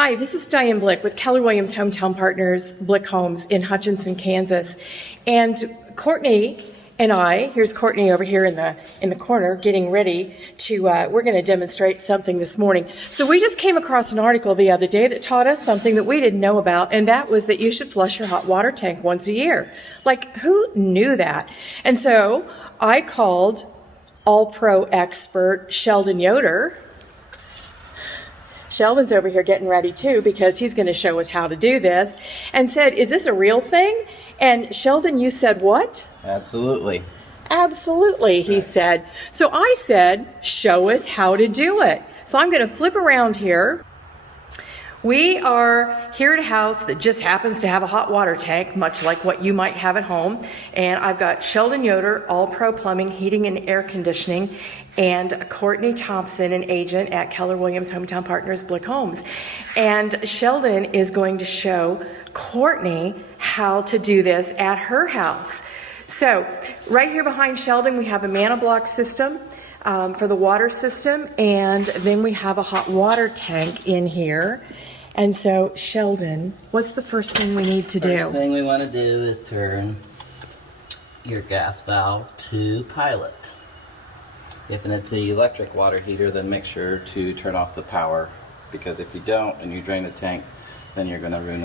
Hi, this is Dianne Blick with Keller Williams Hometown Partners, Blick Homes in Hutchinson, Kansas. And Courtney and I, here's Courtney over here in the corner getting ready to, we're going to demonstrate something this morning. So we just came across an article the other day that taught us something that we didn't know about, and that was that you should flush your hot water tank once a year. Like, who knew that? And so I called all-pro expert Sheldon Yoder. Sheldon's over here getting ready too because he's going to show us how to do this, and said, is this a real thing? And Sheldon, you said what? Absolutely. Absolutely, he said. So I said, show us how to do it. So I'm going to flip around here. We are here at a house that just happens to have a hot water tank, much like what you might have at home. And I've got Sheldon Yoder, All-Pro Plumbing, Heating and Air Conditioning, and Courtney Thompson, an agent at Keller Williams Hometown Partners, Blick Homes. And Sheldon is going to show Courtney how to do this at her house. So right here behind Sheldon, we have a ManaBlock system for the water system, and then we have a hot water tank in here. And so, Sheldon, what's the first thing we need to do? First thing we want to do is turn your gas valve to pilot. If it's the electric water heater, then make sure to turn off the power, because if you don't and you drain the tank, then you're going to ruin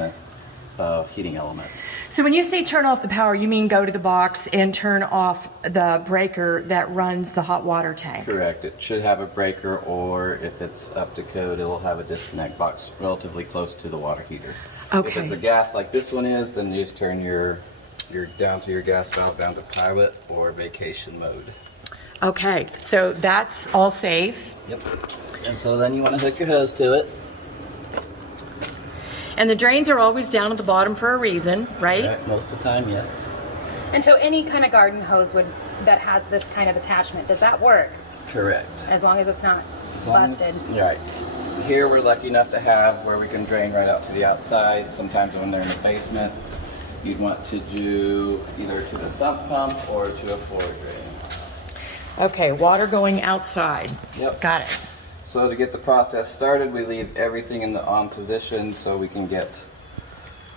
the heating element. So when you say turn off the power, you mean go to the box and turn off the breaker that runs the hot water tank? Correct. It should have a breaker, or if it's up to code, it will have a disconnect box relatively close to the water heater. Okay. If it's a gas like this one is, then you just turn your down to your gas valve down to pilot or vacation mode. Okay, so that's all safe. Yep. And so then you want to hook your hose to it. And the drains are always down at the bottom for a reason, right? Correct. Most of the time, yes. And so any kind of garden hose that has this kind of attachment, does that work? Correct. As long as it's not busted? Right. Here we're lucky enough to have where we can drain right out to the outside. Sometimes when they're in the basement, you'd want to do either to the sump pump or to a floor drain. Okay, water going outside. Yep. Got it. So to get the process started, we leave everything in the on position so we can get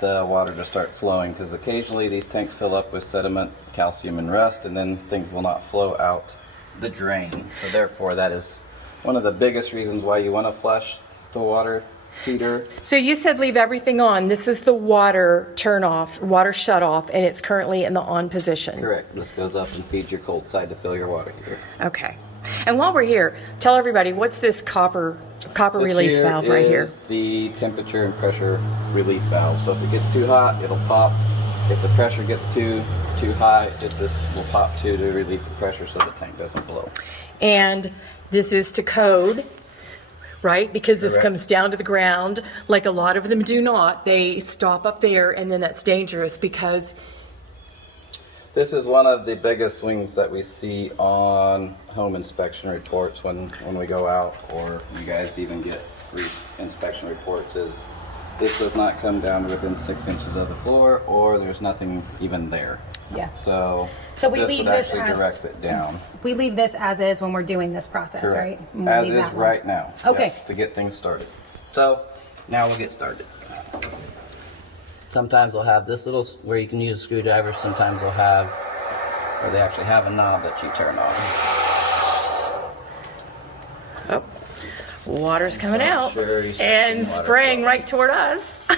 the water to start flowing, because occasionally these tanks fill up with sediment, calcium, and rust, and then things will not flow out the drain. So therefore, that is one of the biggest reasons why you want to flush the water heater. So you said leave everything on. This is the water turn off, water shut off, and it's currently in the on position. Correct. This goes up and feeds your cold side to fill your water heater. Okay. And while we're here, tell everybody, what's this copper relief valve right here? This is the temperature and pressure relief valve. So if it gets too hot, it'll pop. If the pressure gets too high, this will pop too to relieve the pressure so the tank doesn't blow. And this is to code, right? Because this Correct. comes down to the ground, like a lot of them do not. They stop up there, and then that's dangerous because... This is one of the biggest swings that we see on home inspection reports when we go out, or you guys even get inspection reports, is this does not come down to within 6 inches of the floor, or there's nothing even there. Yeah. So we this leave would this actually as, direct it down. We leave this as is when we're doing this process, Correct. right? We'll As leave is that one. right now. Okay. Yes, to get things started. So now we'll get started. Sometimes we'll have this little, where you can use a screwdriver. Sometimes we'll have, or they actually have a knob that you turn on. Oh, water's coming So out sure you should and see water spraying flowing. right toward us.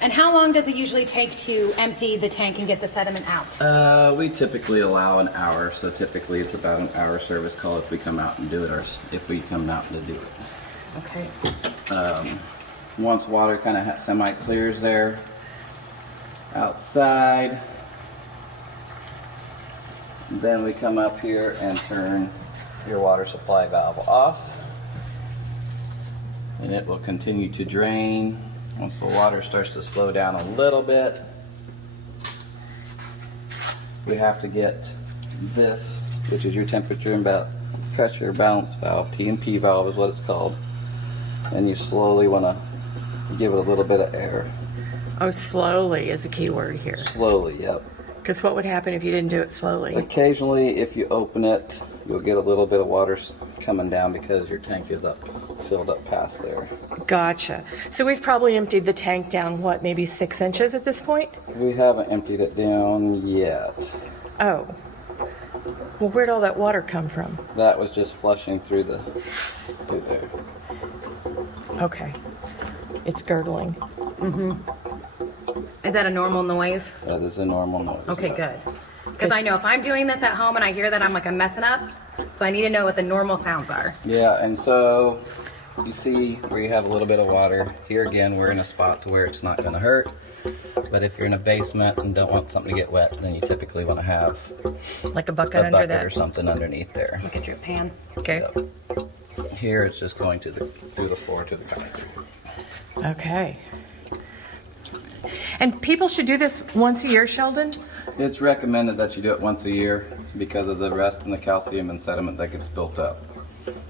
And how long does it usually take to empty the tank and get the sediment out? We typically allow an hour, so typically it's about an hour service call if we come out and do it, or if we come out to do it. Okay. Once water kind of semi-clears there outside, then we come up here and turn your water supply valve off, and it will continue to drain. Once the water starts to slow down a little bit, we have to get this, which is your temperature and pressure balance valve, T&P valve is what it's called, and you slowly want to give it a little bit of air. Oh, slowly is a key word here. Slowly, yep. Because what would happen if you didn't do it slowly? Occasionally, if you open it, you'll get a little bit of water coming down because your tank is filled up past there. Gotcha. So we've probably emptied the tank down, what, maybe 6 inches at this point? We haven't emptied it down yet. Oh. Well, where'd all that water come from? That was just flushing through there. Okay. It's gurgling. Is that a normal noise? That is a normal noise. Okay, good. Because I know if I'm doing this at home and I hear that, I'm like, I'm messing up. So I need to know what the normal sounds are. Yeah, and so you see where you have a little bit of water. Here again, we're in a spot to where it's not going to hurt. But if you're in a basement and don't want something to get wet, then you typically want to have Like a bucket a under bucket that? or something underneath there. Look at your pan. Okay. Yep. Here it's just going through the floor to the concrete. Okay. And people should do this once a year, Sheldon? It's recommended that you do it once a year because of the rust and the calcium and sediment that gets built up.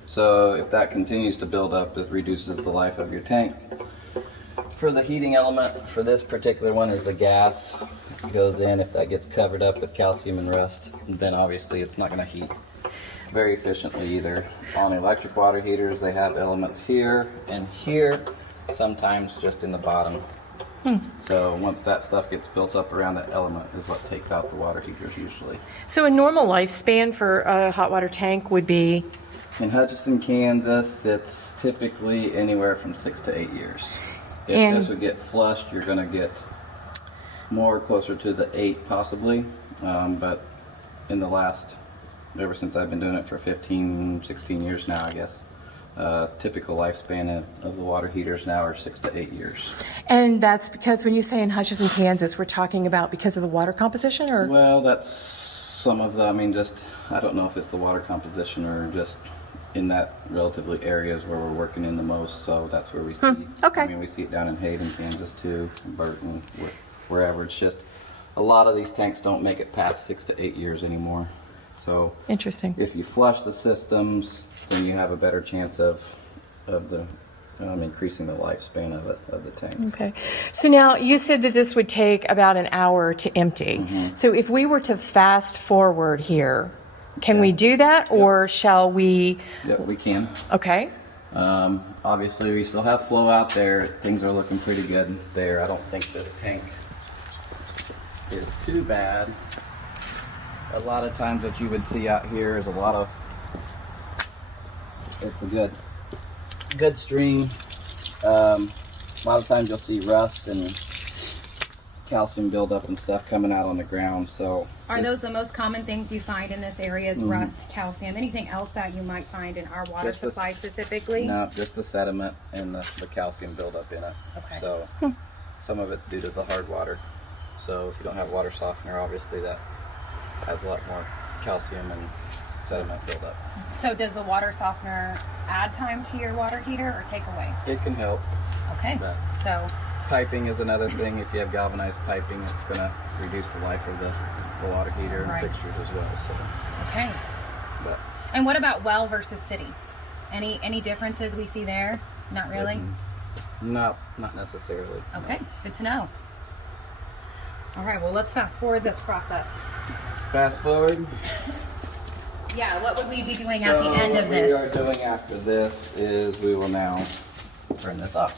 So if that continues to build up, it reduces the life of your tank. For the heating element, for this particular one is the gas. It goes in. If that gets covered up with calcium and rust, then obviously it's not going to heat very efficiently either. On electric water heaters, they have elements here and here, sometimes just in the bottom. So once that stuff gets built up around that element is what takes out the water heaters usually. So a normal lifespan for a hot water tank would be? In Hutchinson, Kansas, it's typically anywhere from 6 to 8 years. If And this would get flushed, you're going to get more closer to the 8 possibly. But in the last, ever since I've been doing it for 15, 16 years now, I guess, typical lifespan of the water heaters now are 6 to 8 years. And that's because when you say in Hutchinson, Kansas, we're talking about because of the water composition, or? Well, that's some of the, I don't know if it's the water composition or just in that relatively areas where we're working in the most, so that's where we see. Okay. We see it down in Hayden, Kansas too, Burton, wherever. It's just a lot of these tanks don't make it past 6 to 8 years anymore. So Interesting. if you flush the systems, then you have a better chance of increasing the lifespan of the tank. Okay. So now you said that this would take about an hour to empty. So if we were to fast forward here, can we do that, or shall we? Yeah, we can. Okay. Obviously, we still have flow out there. Things are looking pretty good there. I don't think this tank is too bad. A lot of times what you would see out here is it's a good stream. A lot of times you'll see rust and calcium buildup and stuff coming out on the ground. So Are those the most common things you find in this area is rust, calcium? Anything else that you might find in our water Just the supply specifically? No, just the sediment and the calcium buildup in it. Okay. So some of it's due to the hard water. So if you don't have water softener, obviously that has a lot more calcium and sediment buildup. So does the water softener add time to your water heater or take away? It can help. Okay. But So piping is another thing. If you have galvanized piping, it's going to reduce the life of the water heater and Right. fixtures as well. So, okay. but And what about well versus city? Any differences we see there? Not really? not necessarily. Okay, good to know. All right, well, let's fast forward this process. Fast forward. Yeah, what would we be doing at the end of What we are this? doing after this is we will now turn this off.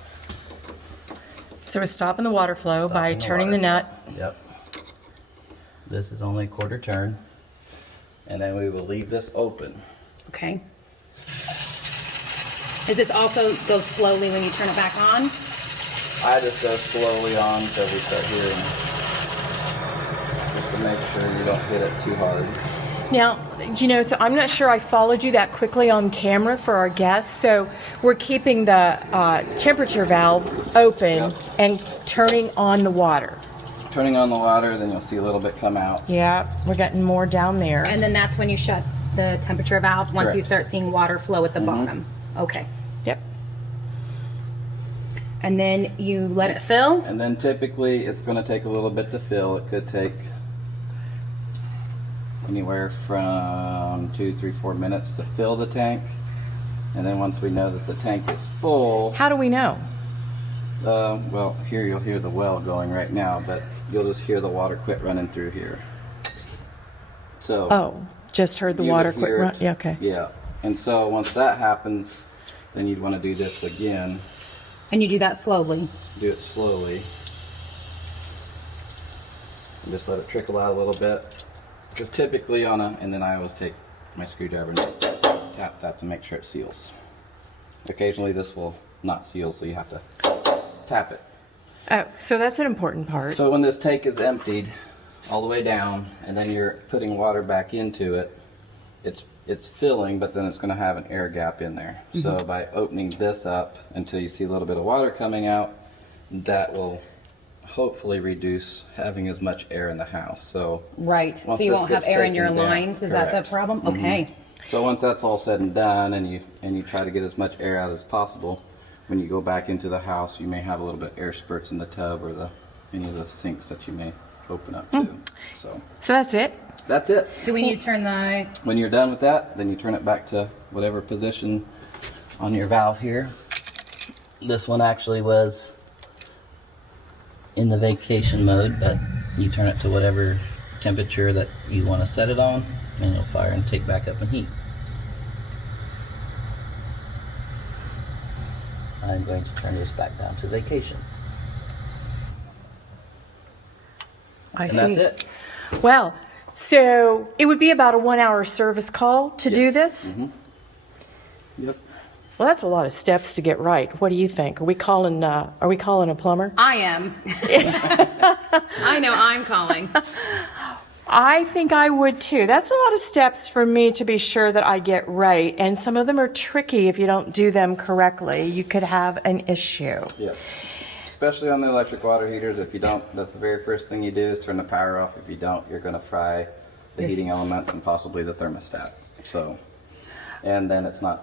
So we're stopping the water flow by Stopping the turning the water nut. Yep. This is only a quarter turn. And then we will leave this open. Okay. Does this also go slowly when you turn it back on? I just go slowly on until we start hearing. Just to make sure you don't hit it too hard. Now, so I'm not sure I followed you that quickly on camera for our guests. So we're keeping the temperature valve open Yep. and turning on the water. Turning on the water, then you'll see a little bit come out. Yeah, we're getting more down there. And then that's when you shut the temperature valve, once you Correct. start seeing water flow at the bottom. Okay. Yep. And then you let it fill? And then typically it's going to take a little bit to fill. It could take anywhere from 2, 3, 4 minutes to fill the tank. And then once we know that the tank is full, How do we know? well, here you'll hear the well going right now, but you'll just hear the water quit running through here. So Oh, just heard the you water would quit hear run. it. Yeah, okay. Yeah, And so once that happens, then you'd want to do this again. And you do that slowly. Do it slowly. And just let it trickle out a little bit. Because typically and then I always take my screwdriver and just tap that to make sure it seals. Occasionally this will not seal, so you have to tap it. Oh, so that's an important part. So when this tank is emptied all the way down, and then you're putting water back into it, it's filling, but then it's going to have an air gap in there. So by opening this up until you see a little bit of water coming out, that will hopefully reduce having as much air in the house. So Right. So once you this won't have gets air in your taken down- lines. Is that correct. the problem? Okay. So once that's all said and done, and you try to get as much air out as possible, when you go back into the house, you may have a little bit air spurts in the tub or any of the sinks that you may open up to. So that's it. that's it. Do we need to turn the... When you're done with that, then you turn it back to whatever position on your valve here. This one actually was in the vacation mode, but you turn it to whatever temperature that you want to set it on, and it'll fire and take back up and heat. I'm going to turn this back down to vacation. I And see. that's it. Well, so it would be about a 1 hour service call to do Yes. this? Yep. Well, that's a lot of steps to get right. What do you think? Are we calling a plumber? I am. I know I'm calling. I think I would too. That's a lot of steps for me to be sure that I get right. And some of them are tricky if you don't do them correctly. You could have an issue. Yep. Especially on the electric water heaters, if you don't, that's the very first thing you do is turn the power off. If you don't, you're going to fry the heating elements and possibly the thermostat. So, and then it's not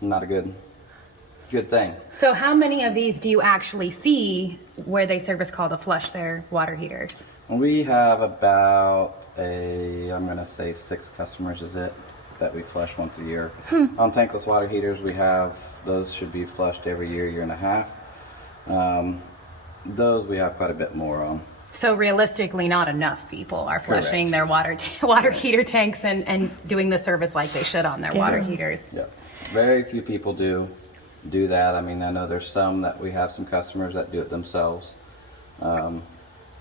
a good thing. So how many of these do you actually see where they service call to flush their water heaters? We have about I'm going to say 6 customers is it, that we flush once a year. On tankless water heaters, those should be flushed every year and a half. Those we have quite a bit more on. So realistically, not enough people are flushing Correct. their water heater tanks and doing the service like they should on their water heaters. Yeah, very few people do that. I mean, I know there's some that we have some customers that do it themselves.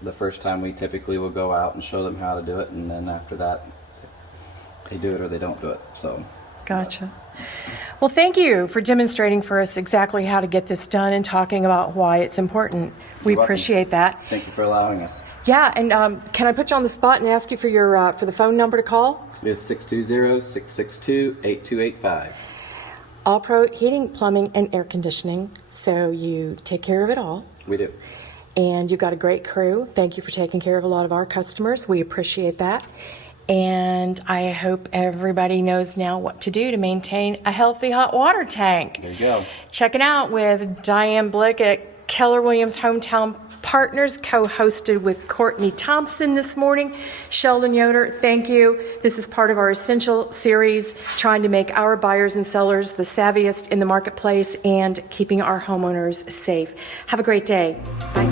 The first time we typically will go out and show them how to do it, and then after that, they do it or they don't do it. So. Gotcha. Well, thank you for demonstrating for us exactly how to get this done and talking about why it's important. We You're welcome. appreciate that. Thank you for allowing us. Yeah, and can I put you on the spot and ask you for your for the phone number to call? It's 620-662-8285. All Pro Heating, Plumbing, and Air Conditioning. So you take care of it all. We do. And you've got a great crew. Thank you for taking care of a lot of our customers. We appreciate that. And I hope everybody knows now what to do to maintain a healthy hot water tank. There you go. Check it out with Dianne Blick at Keller Williams Hometown Partners, co-hosted with Courtney Thompson this morning. Sheldon Yoder, thank you. This is part of our Essential series, trying to make our buyers and sellers the savviest in the marketplace and keeping our homeowners safe. Have a great day. Bye.